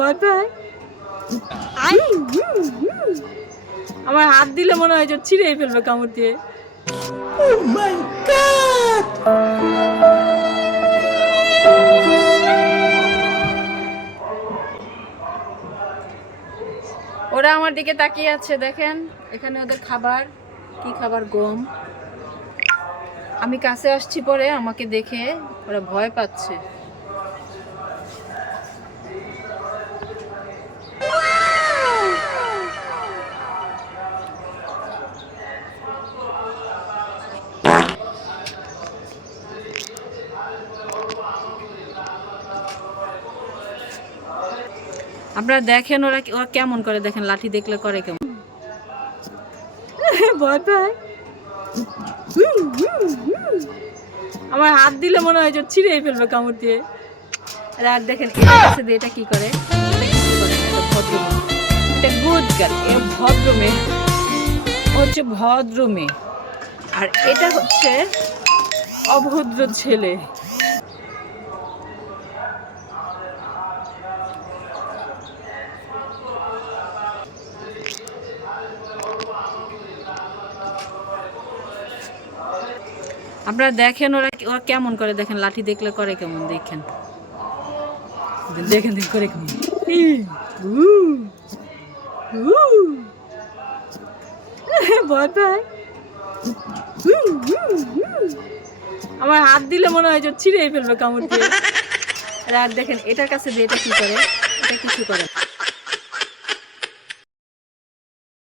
ভয় পায়। আমার হাত দিলে মনে হয় যে ছিঁড়েই ফেলবে কামড় দিয়ে। Oh my God! ওরা আমার দিকে তাকিয়ে আছে, দেখেন এখানে ওদের খাবার কি খাবার, গম। আমি কাছে আসছি পরে আমাকে দেখে ওরা ভয় পাচ্ছে। আপনারা দেখেন ওরা কেমন করে, দেখেন লাঠি দেখলে করে কেমন ভয় পায়। আমার হাত দিলে মনে হয় যে ছিঁড়েই ফেলবে কামড় দিয়ে। আর দেখেন এটা কি করে, এটা গুড গার্ল, এ ভদ্র মেয়ে, হচ্ছে ভদ্র মেয়ে, আর এটা হচ্ছে অভদ্র ছেলে। আপনারা দেখেন ওরা কেমন করে, দেখেন লাঠি দেখলে করে কেমন, দেখেন দেখেন করে কেমন ভয় পায়। আমার হাত দিলে মনে হয় যে ছিঁড়েই ফেলবে কামড় দিয়ে। আর দেখেন এটার কাছে যে এটা কি করে, এটা কিছু করে না।